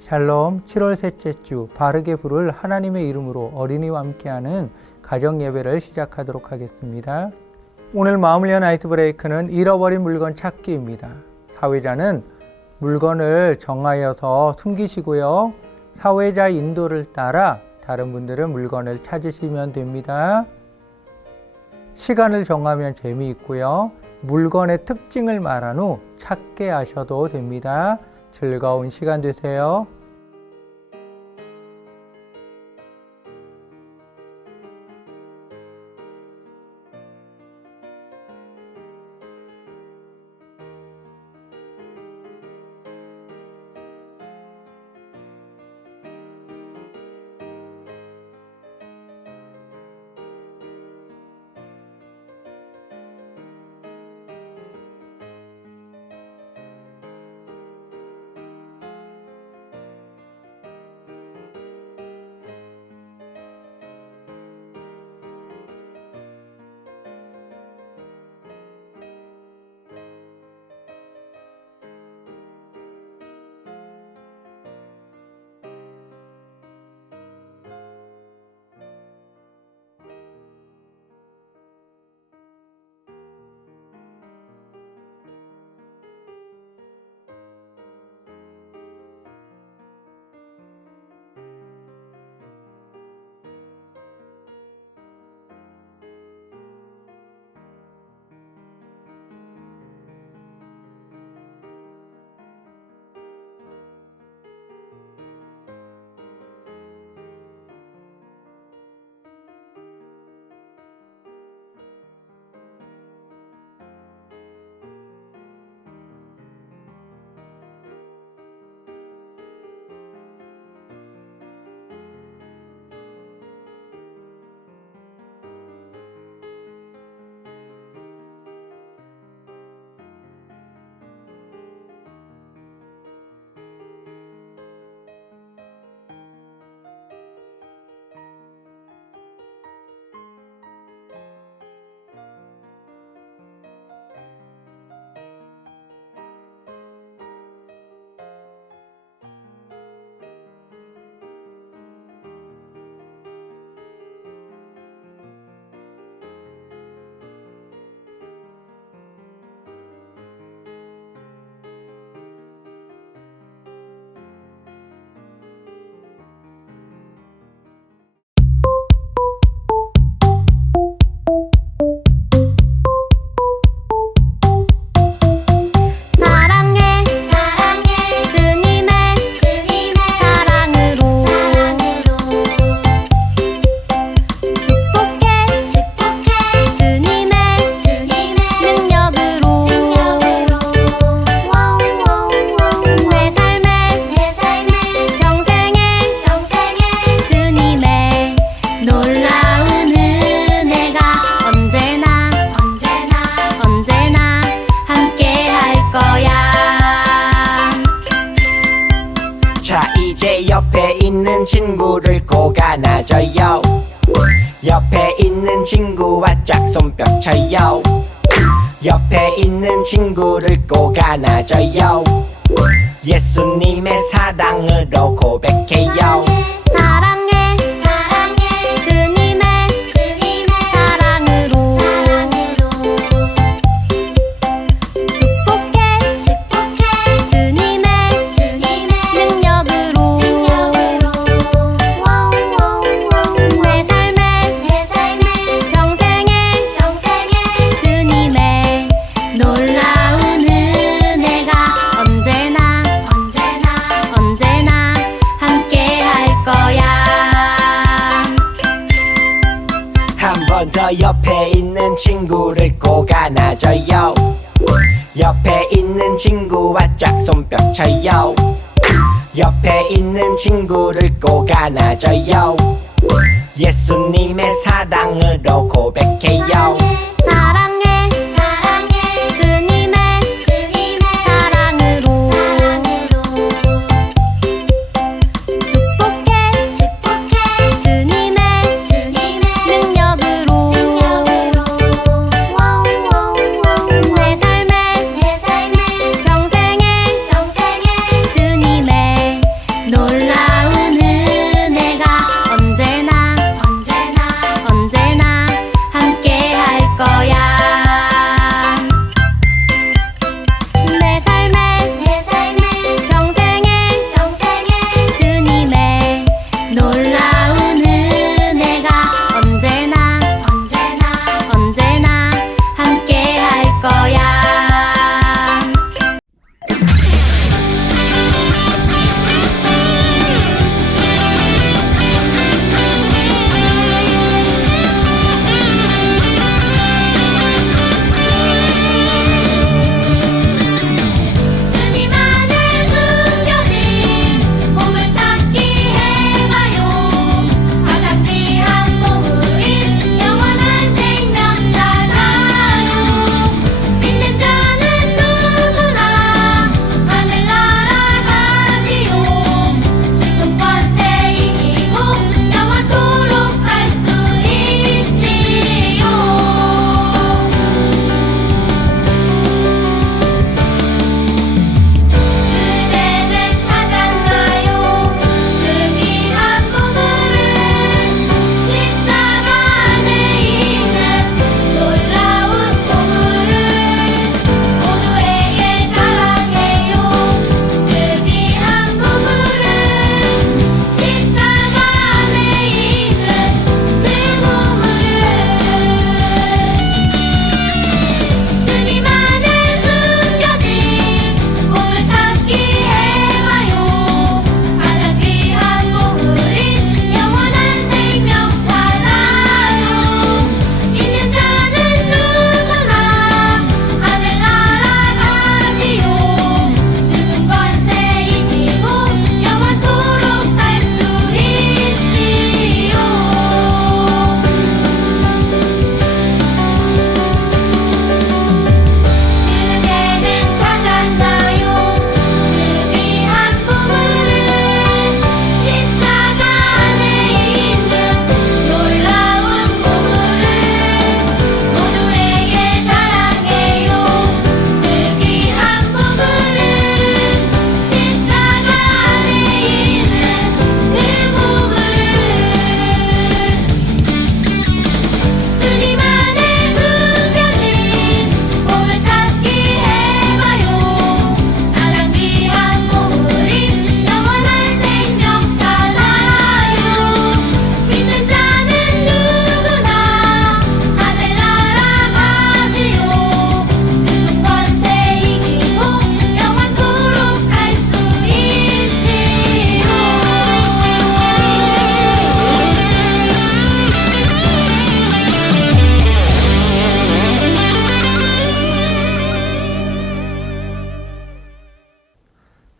샬롬. 7월 셋째 주 바르게 부를 하나님의 이름으로 어린이와 함께하는 가정 예배를 시작하도록 하겠습니다. 오늘 마음을 연 나이트 브레이크는 잃어버린 물건 찾기입니다. 사회자는 물건을 정하여서 숨기시고요. 사회자 인도를 따라 다른 분들은 물건을 찾으시면 됩니다. 시간을 정하면 재미있고요. 물건의 특징을 말한 후 찾게 하셔도 됩니다. 즐거운 시간 되세요. 옆에 있는 친구를 꼭 안아줘요. 옆에 있는 친구와 짝손뼉 쳐요. 옆에 있는 친구를 꼭 안아줘요. 예수님의 사랑으로 고백해요. 사랑해 사랑해 주님의 사랑으로 축복해 주님의 능력으로 내 삶의 평생에 주님의 놀라운 은혜가 언제나 함께 할 거야. 한 번 더 옆에 있는 친구를 꼭 안아줘요. 옆에 있는 친구와 짝손뼉 쳐요. 옆에 있는 친구를 꼭 안아줘요. 예수님의 사랑으로 고백해요. 사랑해 주님의 사랑으로 축복해 주님의 능력으로 내 삶의 평생에 주님의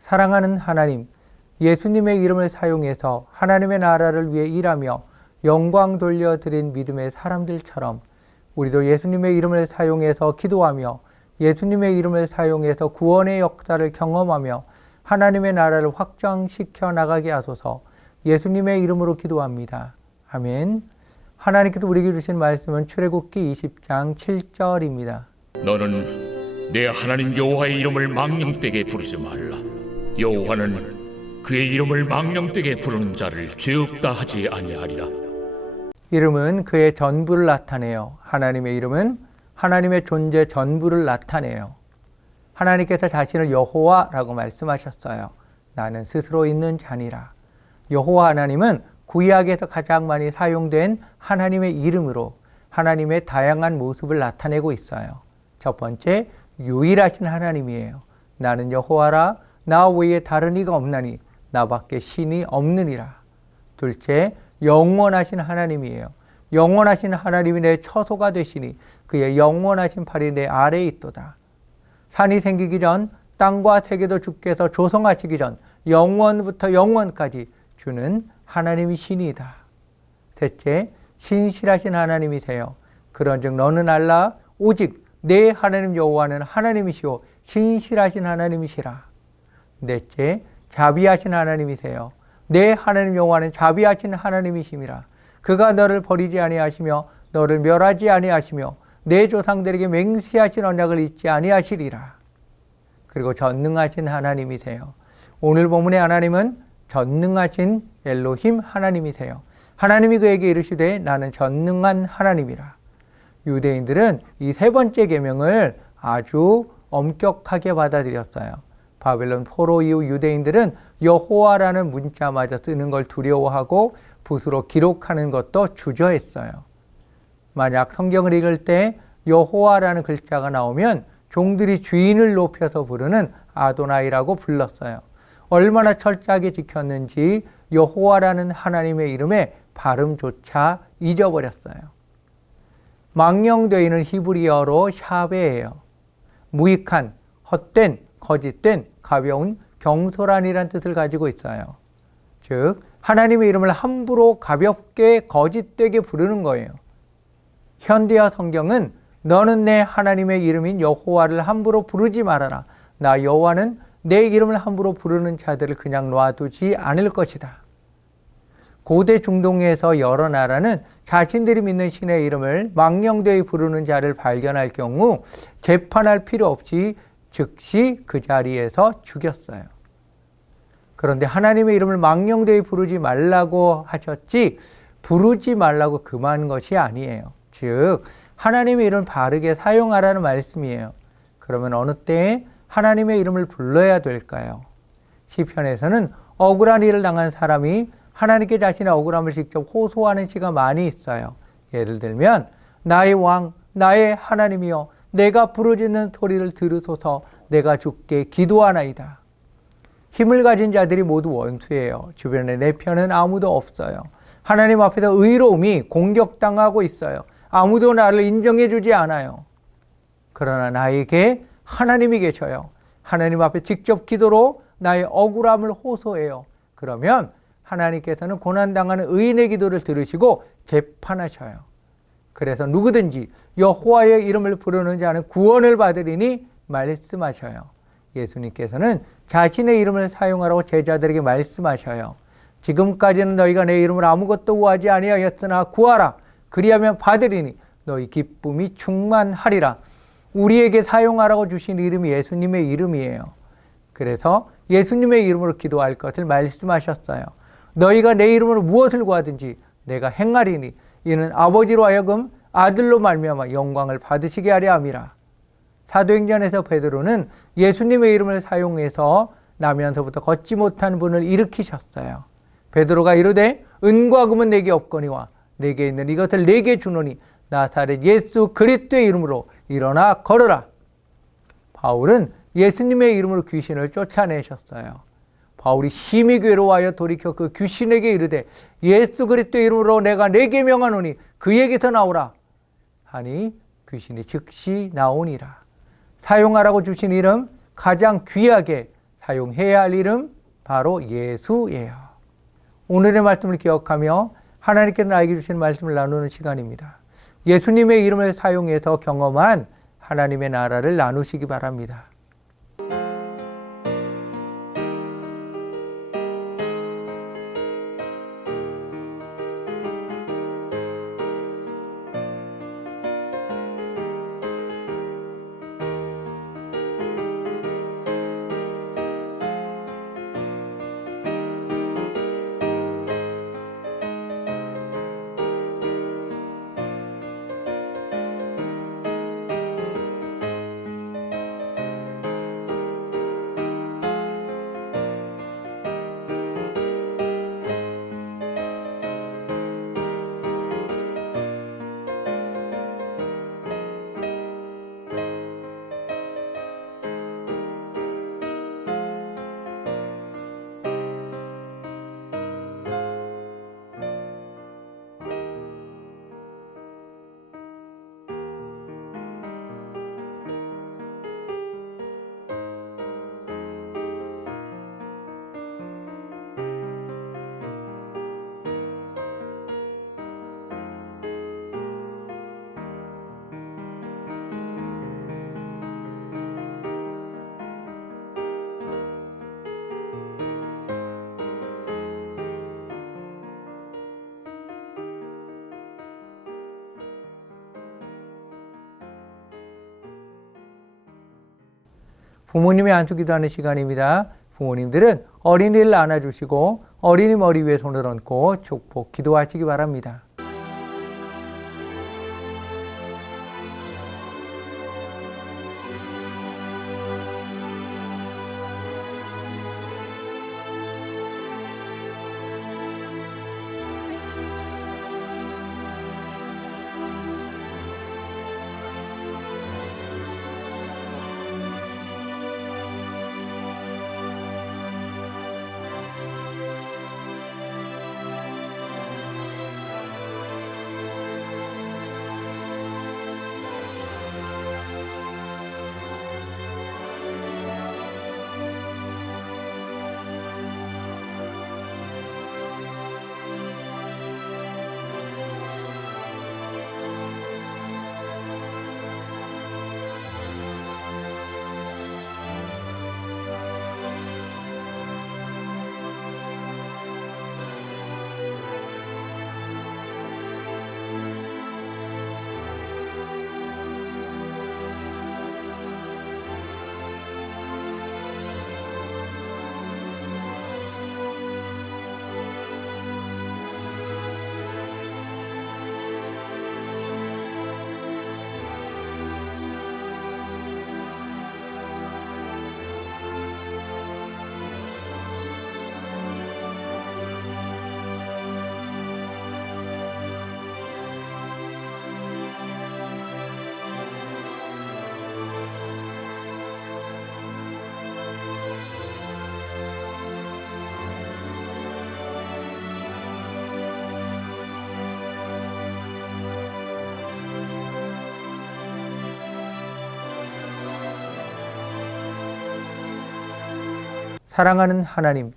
사랑하는 하나님, 예수님의 이름을 사용해서 하나님의 나라를 위해 일하며 영광 돌려드린 믿음의 사람들처럼 우리도 예수님의 이름을 사용해서 기도하며 예수님의 이름을 사용해서 구원의 역사를 경험하며 하나님의 나라를 확장시켜 나가게 하소서. 예수님의 이름으로 기도합니다. 아멘. 하나님께서 우리에게 주신 말씀은 출애굽기 20장 7절입니다. 너는 내 하나님 여호와의 이름을 망령되게 부르지 말라. 여호와는 그의 이름을 망령되게 부르는 자를 죄 없다 하지 아니하리라. 이름은 그의 전부를 나타내요. 하나님의 이름은 하나님의 존재 전부를 나타내요. 하나님께서 자신을 여호와라고 말씀하셨어요. 나는 스스로 있는 자니라. 여호와 하나님은 구약에서 가장 많이 사용된 하나님의 이름으로 하나님의 다양한 모습을 나타내고 있어요. 첫 번째, 유일하신 하나님이에요. 나는 여호와라. 나 외에 다른 이가 없나니 나밖에 신이 없느니라. 둘째, 영원하신 하나님이에요. 영원하신 하나님이 내 처소가 되시니 그의 영원하신 팔이 내 아래에 있도다. 산이 생기기 전, 땅과 세계도 주께서 조성하시기 전 영원부터 영원까지 주는 하나님이 신이다. 셋째, 신실하신 하나님이세요. 그런즉 너는 알라. 오직 내 하나님 여호와는 하나님이시오 신실하신 하나님이시라. 넷째, 자비하신 하나님이세요. 내 하나님 여호와는 자비하신 하나님이심이라. 그가 너를 버리지 아니하시며 너를 멸하지 아니하시며 내 조상들에게 맹세하신 언약을 잊지 아니하시리라. 그리고 전능하신 하나님이세요. 오늘 본문의 하나님은 전능하신 엘로힘 하나님이세요. 하나님이 그에게 이르시되 나는 전능한 하나님이라. 유대인들은 이 세 번째 계명을 아주 엄격하게 받아들였어요. 바벨론 포로 이후 유대인들은 여호와라는 문자마저 쓰는 걸 두려워하고 붓으로 기록하는 것도 주저했어요. 만약 성경을 읽을 때 여호와라는 글자가 나오면 종들이 주인을 높여서 부르는 아도나이라고 불렀어요. 얼마나 철저하게 지켰는지 여호와라는 하나님의 이름의 발음조차 잊어버렸어요. 망령되어 있는 히브리어로 샤베예요. 무익한, 헛된, 거짓된, 가벼운, 경솔한이란 뜻을 가지고 있어요. 즉 하나님의 이름을 함부로 가볍게 거짓되게 부르는 거예요. 현대어 성경은 너는 내 하나님의 이름인 여호와를 함부로 부르지 말아라. 나 여호와는 내 이름을 함부로 부르는 자들을 그냥 놔두지 않을 것이다. 고대 중동에서 여러 나라는 자신들이 믿는 신의 이름을 망령되이 부르는 자를 발견할 경우 재판할 필요 없이 즉시 그 자리에서 죽였어요. 그런데 하나님의 이름을 망령되이 부르지 말라고 하셨지 부르지 말라고 금한 것이 아니에요. 즉 하나님의 이름을 바르게 사용하라는 말씀이에요. 그러면 어느 때에 하나님의 이름을 불러야 될까요? 시편에서는 억울한 일을 당한 사람이 하나님께 자신의 억울함을 직접 호소하는 시가 많이 있어요. 예를 들면 나의 왕, 나의 하나님이여 내가 부르짖는 소리를 들으소서 내가 주께 기도하나이다. 힘을 가진 자들이 모두 원수예요. 주변에 내 편은 아무도 없어요. 하나님 앞에서 의로움이 공격당하고 있어요. 아무도 나를 인정해 주지 않아요. 그러나 나에게 하나님이 계셔요. 하나님 앞에 직접 기도로 나의 억울함을 호소해요. 그러면 하나님께서는 고난당하는 의인의 기도를 들으시고 재판하셔요. 그래서 누구든지 여호와의 이름을 부르는 자는 구원을 받으리니 말씀하셔요. 예수님께서는 자신의 이름을 사용하라고 제자들에게 말씀하셔요. 지금까지는 너희가 내 이름을 아무것도 구하지 아니하였으나 구하라. 그리하면 받으리니 너희 기쁨이 충만하리라. 우리에게 사용하라고 주신 이름이 예수님의 이름이에요. 그래서 예수님의 이름으로 기도할 것을 말씀하셨어요. 너희가 내 이름으로 무엇을 구하든지 내가 행하리니 이는 아버지로 하여금 아들로 말미암아 영광을 받으시게 하려 함이라. 사도행전에서 베드로는 예수님의 이름을 사용해서 나면서부터 걷지 못한 분을 일으키셨어요. 베드로가 이르되 은과 금은 내게 없거니와 내게 있는 이것을 내게 주노니 나사렛 예수 그리스도의 이름으로 일어나 걸으라. 바울은 예수님의 이름으로 귀신을 쫓아내셨어요. 바울이 심히 괴로워하여 돌이켜 그 귀신에게 이르되 예수 그리스도의 이름으로 내가 내게 명하노니 그에게서 나오라 하니 귀신이 즉시 나오니라. 사용하라고 주신 이름 가장 귀하게 사용해야 할 이름 바로 예수예요. 오늘의 말씀을 기억하며 하나님께서 나에게 주신 말씀을 나누는 시간입니다. 예수님의 이름을 사용해서 경험한 하나님의 나라를 나누시기 바랍니다. 부모님의 안수기도하는 시간입니다. 부모님들은 어린이를 안아주시고 어린이 머리 위에 손을 얹고 축복 기도하시기 바랍니다. 사랑하는 하나님,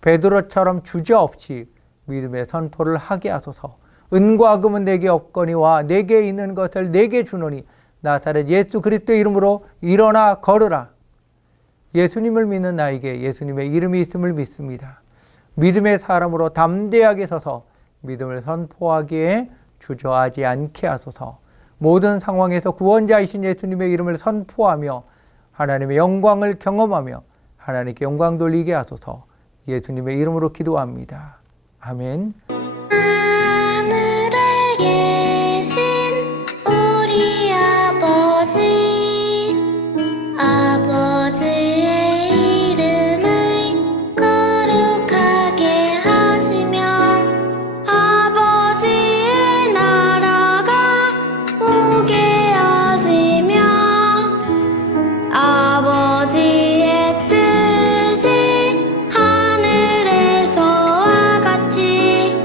베드로처럼 주저없이 믿음의 선포를 하게 하소서. 은과 금은 내게 없거니와 내게 있는 것을 내게 주노니 나사렛 예수 그리스도의 이름으로 일어나 걸으라. 예수님을 믿는 나에게 예수님의 이름이 있음을 믿습니다. 믿음의 사람으로 담대하게 서서 믿음을 선포하기에 주저하지 않게 하소서. 모든 상황에서 구원자이신 예수님의 이름을 선포하며 하나님의 영광을 경험하며 하나님께 영광 돌리게 하소서. 예수님의 이름으로 기도합니다. 아멘. 하늘에 계신 우리 아버지, 아버지의 이름을 거룩하게 하시며 아버지의 나라가 오게 하시며 아버지의 뜻이 하늘에서와 같이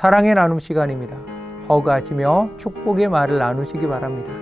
사랑의 나눔 시간입니다. 허가하시며 축복의 말을 나누시기 바랍니다.